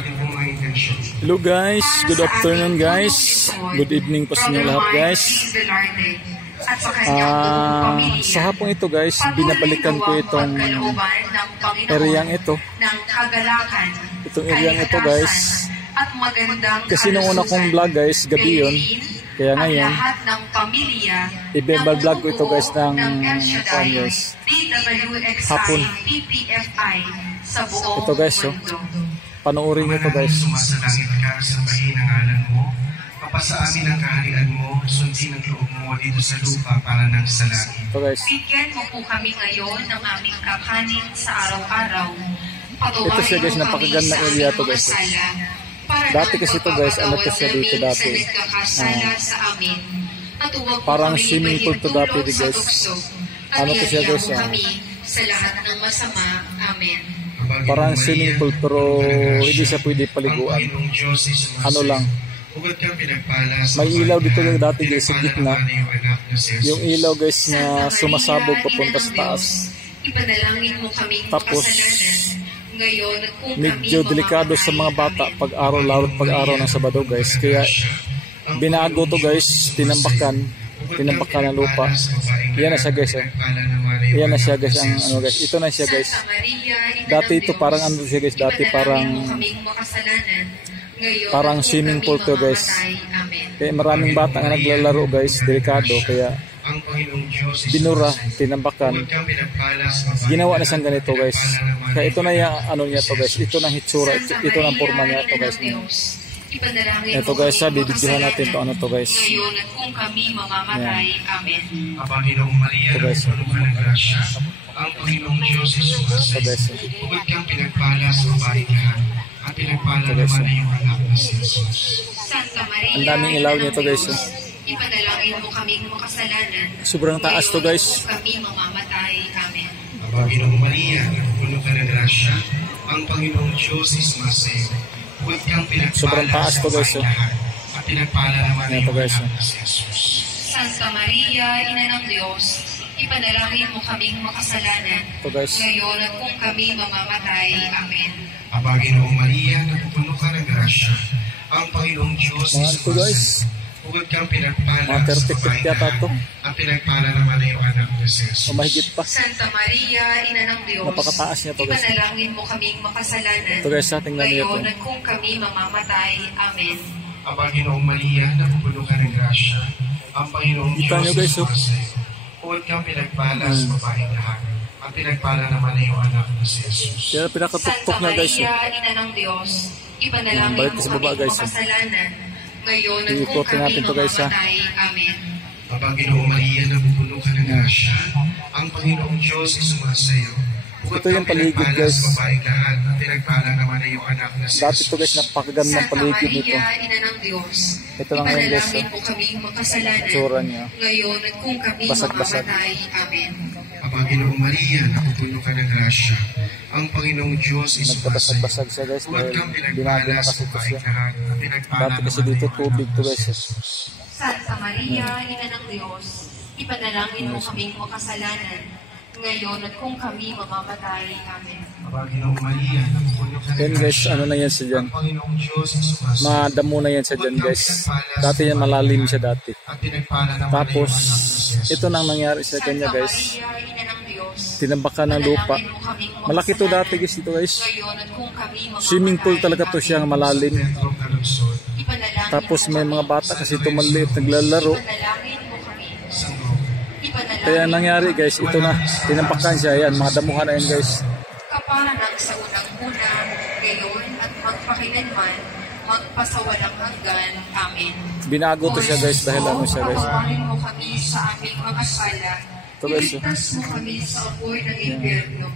ating pong mga intensyon. Hello guys, good afternoon guys. Good evening po sa inyo lahat guys. Sa hapong ito guys, binabalikan ko itong areang ito. Itong areang ito guys. Kasi nung una kong vlog guys, gabi yun. Kaya ngayon, i-vlog ko ito guys ng hapon. Ito guys, so, panoorin nyo ito guys. Sumasalangit ka, sambahin ang ngalan mo. Papasa amin ang kaharian mo, sundin ang loob mo dito sa lupa para ng sa langit. Ito guys. Bigyan mo po kami ngayon ng aming kakanin sa araw-araw. Ito siya guys, napakaganda area ito guys. Dati kasi ito guys, ano to siya dito dati. Parang swimming pool to dati guys. Ano to siya guys. Sa lahat ng masama. Amen. Parang swimming pool pero hindi siya pwede paliguan. Ano lang. May ilaw dito dati guys sa gitna. Yung ilaw guys na sumasabog papunta sa taas. Tapos medyo delikado sa mga bata pag araw, lalo pag araw ng Sabado guys. Kaya binago to guys, tinambakan ng lupa. Yan na siya guys. Yan na siya guys, ang ano guys. Ito na siya guys. Dati ito parang ano siya guys, dati parang swimming pool to guys. Kaya maraming bata nga naglalaro guys, delikado. Kaya binura, tinambakan. Ginawa na siyang ganito guys. Kaya ito na yung ano niya to guys. Ito na hitsura, ito na forma niya to guys. Ito guys, bibigyan natin to ano to guys. Ngayon at kung kami mamamatay. Amen. Panginoong Maria, puno ka ng grasya, ang Panginoong Diyos ay sumasayo. Bukod kang pinagpala sa babaeng lahat, at pinagpala naman ay iyong anak na si Jesus. Santa Maria, ang daming ilaw nito guys. Ipanalangin mo kaming makasalanan. Sobrang taas to guys. Kami mamamatay. Amen. Panginoong Maria, puno ka ng grasya, ang Panginoong Diyos ay sumasayo. Bukod kang pinagpala sa babaeng lahat, at pinagpala naman ay iyong anak na si Jesus. Santa Maria, Ina ng Diyos, ipanalangin mo kaming makasalanan. Ngayon at kung kami mamamatay. Amen. Panginoong Maria, napupuno ka ng grasya, ang Panginoong Diyos ay sumasayo. Bukod kang pinagpala sa babaeng lahat, at pinagpala naman ay iyong anak na si Jesus. Mahigit pa. Santa Maria, Ina ng Diyos, napakataas niya to guys. Ipanalangin mo kaming makasalanan. Ito guys, tingnan niyo ito. Ngayon at kung kami mamamatay. Amen. Panginoong Maria, napupuno ka ng grasya, ang Panginoong Diyos ay sumasayo. Bukod kang pinagpala sa babaeng lahat, at pinagpala naman ay iyong anak na si Jesus. Kaya pinakatuktok na guys. Santa Maria, Ina ng Diyos, ipanalangin mo kaming makasalanan. Ngayon at kung kami mamamatay. Amen. Panginoong Maria, napupuno ka ng grasya, ang Panginoong Diyos ay sumasayo. Ito yung paligid guys. Lahat, at pinagpala naman ay iyong anak na si Jesus. Dati ito guys, napakaganda ng paligid nito. Santa Maria, Ina ng Diyos, ito lang ngayon guys. ipanalangin mo kaming makasalanan. Tsura niya. Ngayon at kung kami mamamatay. Amen. Panginoong Maria, napupuno ka ng grasya, ang Panginoong Diyos ay sumasayo. Nagpabasag-basag siya guys dahil binago na kasi ito siya. Dati kasi dito tubig to guys. Santa Maria, Ina ng Diyos, ipanalangin mo kaming makasalanan. Ngayon at kung kami mamamatay. Amen. Panginoong Maria, napupuno ka ng then guys, ano na yan siya dyan. Madamo na yan siya dyan guys. Dati yan malalim siya dati. Tapos, ito nang nangyari sa kanya guys. Tinambakan ng lupa. Malaki to dati guys ito guys. Swimming pool talaga to siya, malalim. Tapos may mga bata kasi ito maliit naglalaro. Kaya nangyari guys, ito na, tinampakan siya, yan, mga damuhan na yan guys. Kapanan sa unang-una, ngayon at magpakilanman, magpasawalang hanggan. Amen. Binago to siya guys, dahil ano siya guys. Patawarin mo kami sa aming mga sala, iligtas mo kami sa apoy ng impyerno,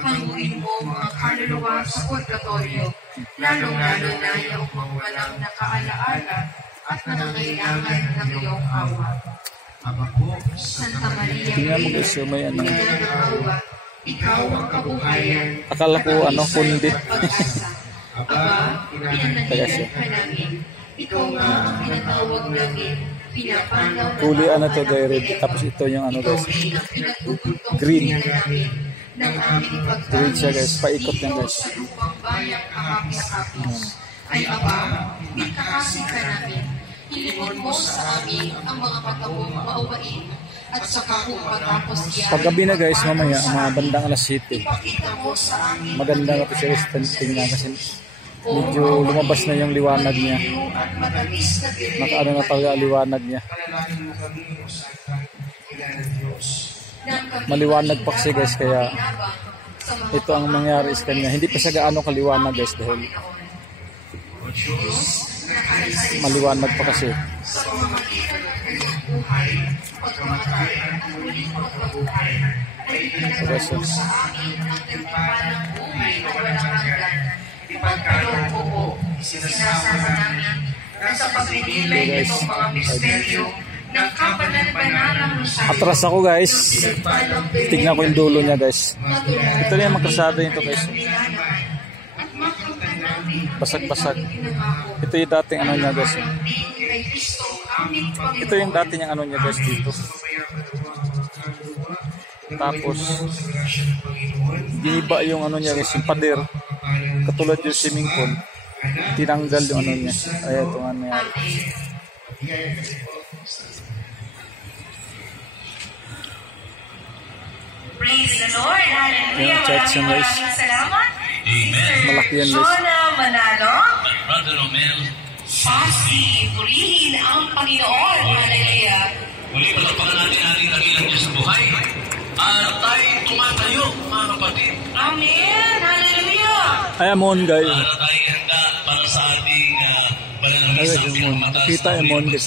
hanguin mo mga kaluluwa sa purgatorio, lalong-lalo na yung mga walang nakaalaala at nangangailangan ng iyong awa. Santa Maria, tingnan mo guys, may ano. ikaw ang kabuhayan. Akala ko ano, kundi. Aba, pinananilan ka namin. Ikaw nga ang pinatawag namin. Pinapanaw na Tuli ano to, diary. Tapos ito yung ano guys. Green. ng aming Diretso guys, paikot yan guys. sa lupang bayang kahapis-hapis. Ay Aba, pintakasi ka namin. Ilimon mo sa amin ang mga mata mong mauwain. At sa kung matapos yan, Paggabi na guys, mamaya, mga bandang alas 7. ipakita mo sa amin Maganda na ito siya tingnan kasi medyo lumabas na yung liwanag niya. at matamis na birin. Nakaano na talaga liwanag niya. Panalangin mo kami, O Santa, ina ng Diyos. Maliwanag pa kasi guys, kaya ito ang nangyari sa kanya. Hindi pa siya gaano kaliwanag guys dahil O Diyos, maliwanag pa kasi. sa pamamagitan ng kanyang buhay, pagkamatay at muling pagkabuhay, ay ipinagkaloob mo sa amin ang nagpapalang buhay na walang hanggan. Ipagkaloob mo po, sinasama namin na sa pagpinilay nitong mga misteryo ng kabanal-banalang Rosario. Atras ako guys. Tignan ko yung dulo niya guys. Ito na yung magkasada nito guys. Basag-basag. Ito yung dating ano niya guys. Ito yung dating yung ano niya guys dito. Tapos giniba yung ano niya guys, yung pader. Katulad yung swimming pool. Tinanggal yung ano niya. Ay ito nga nangyari. Praise the Lord. Hallelujah. Yung church yan, guys. Maraming salamat. Amen. Malaki yan guys. Shona Manalo. Brother Romel, Pasi, purihin ang Panginoon. Hallelujah. muli palapakan natin ating dakilang Diyos sa buhay. At tayo tumatayo, mga kapatid. Amen. Hallelujah. Ay amon guys. Para tayo handa para sa ating banal na misa. Ay, yung mon. Nakita yung mon guys.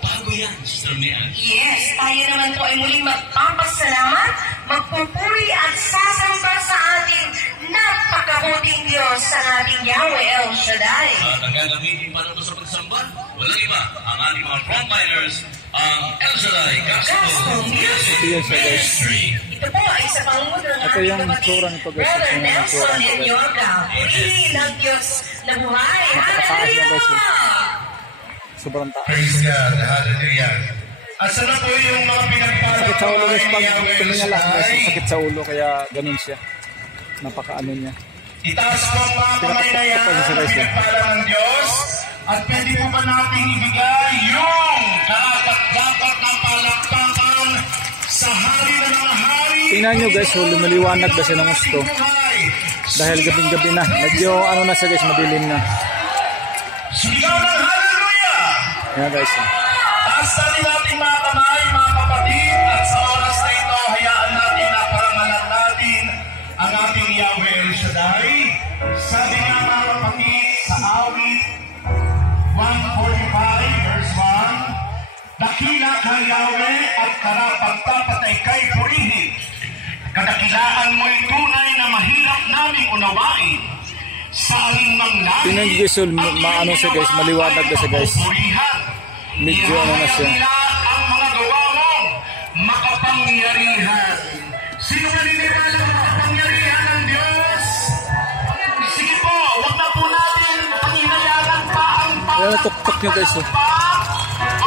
Bago yan, Sister Mian. Yes, tayo naman po ay muling magpapasalamat, magpupuri at sasamba sa ating napakabuting Diyos sa ating Yahweh El Shaddai. At ang gagamitin para ito sa pagsamba, walang iba, ang ating mga frontliners, ang El Shaddai Gospel Music Ito yan siya guys. Ministry. Ito po ay sa pangunguna ng Ito ating yung kapatid, tsura nito, guys. Brother Ito yung Nelson tsura nito, guys. Enyorga. Purihin ang Diyos na buhay. Napakataas niya, guys, Hallelujah! Sobrang taas. Praise God. Hallelujah. Asa na po yung mga pinagpala Sakit sa ulo guys. Pag tumingala guys, sakit sa ulo kaya ganun siya. Napakaano niya. Itaas po ang mga kamay na yan Pinapakita ang niya siya, guys. pinagpala ng Diyos. At pwede po ba nating ibigay yung dapat ng palakpakan sa hari na mga hari. Tingnan nyo guys, lumiliwanag ba siya ng gusto? Dahil gabing-gabi na. Medyo ano na siya guys, madilim na. Sigaw ng hallelujah! Yan guys. Taas natin natin mga kamay, mga kapatid, at sa oras na ito, hayaan natin na parangalan natin ang ating Yahweh El Shaddai. Sabi nga mga kapatid sa awit 145 verse 1, dakila ka Yahweh at karapagpapatay kay purihin. Kadakilaan mo'y tunay na mahirap naming unawain. Sa alinmang langit, Tingnan nyo guys, maano siya guys, maliwanag na siya guys. Medyo ano na siya. Ang mga gawa mo, makapangyarihan. Sino naniniwala ng makapangyarihan ng Diyos? Sige po, huwag na po natin panghinayanan pa ang Yan, tuk-tuk nyo guys. Huwag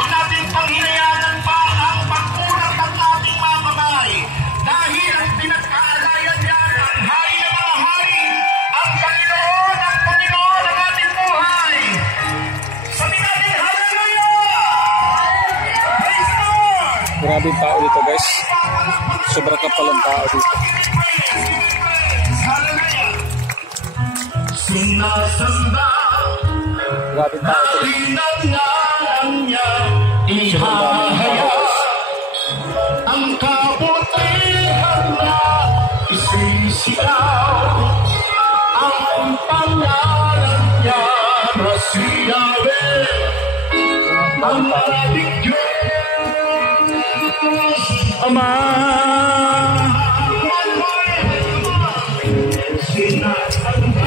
natin panghinayanan pa ang pagkulat ng ating mga kamay. Dahil ang pinagkaalayan yan, ang hari ng mga hari, ang Panginoon ng ating buhay. Sabi natin, hallelujah! Praise the Lord! Grabe yung tao dito guys. Sobrang kapal ang tao dito. Hallelujah! Sinasamba Grabe yung tao dito. ang ngalan niya, ihahayag ang kabutihan na isisigaw. Ang pangalan niya na si Yahweh, ang ating Diyos. Ama! Sinasamba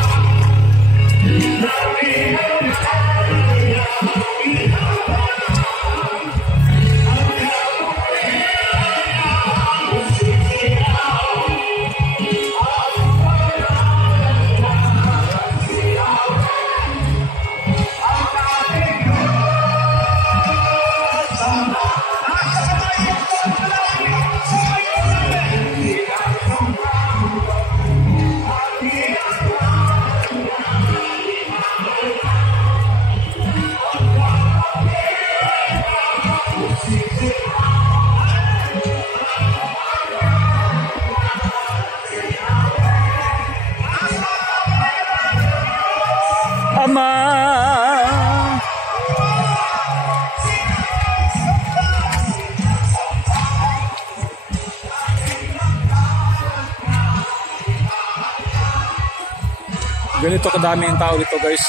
Dito kadami ang tao dito guys.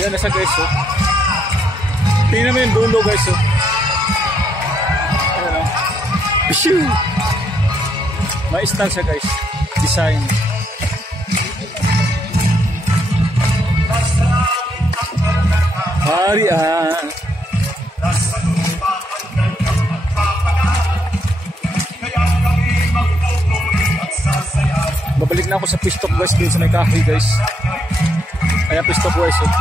Yan na siya guys, oh. Tingnan mo yung dulo guys, oh. Ayan, oh. Shoo! May stand siya guys. Design. Harian. Babalik na ako sa pistop guys, dito sa may kahoy guys. Ayan pistop guys, oh.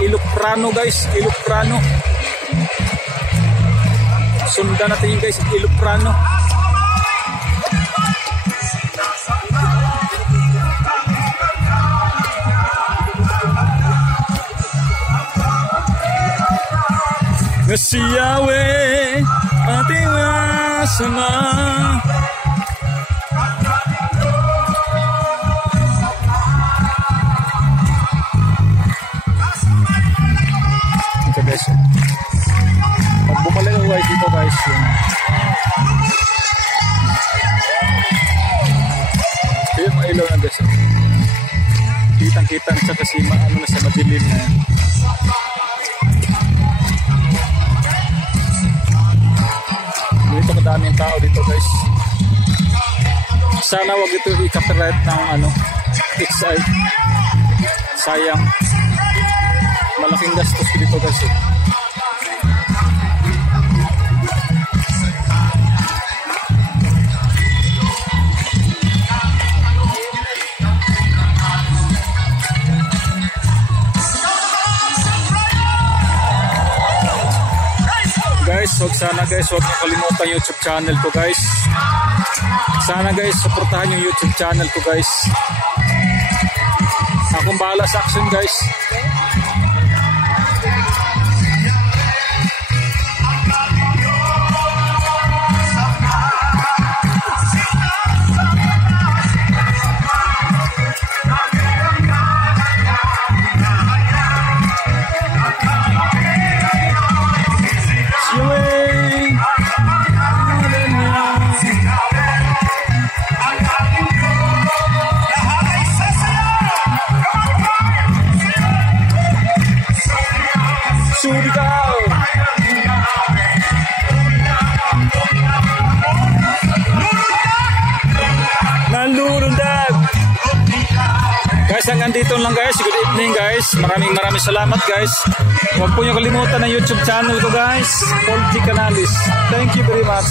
Iloprano guys, Iloprano. Sundan natin yun guys, Iloprano. Si Yahweh ating asama. Ito guys, pag bumalik ang white dito guys, yung ilaw na guys, kitang-kitang sa kasi ano na sa madilim na yan. Dito kadaming tao dito guys. Sana wag ito i-copyright ng ano, XI. Sayang. Malaking gastos dito guys, eh. Sana guys, huwag niyo kalimutan yung YouTube channel ko guys. Sana guys, supportahan yung YouTube channel ko guys. Akong bahala sa action guys. Guys, hanggang dito lang guys. Good evening guys. Maraming salamat guys. Huwag po niyo kalimutan ang YouTube channel ko guys, Paul G. Canalis. Thank you very much.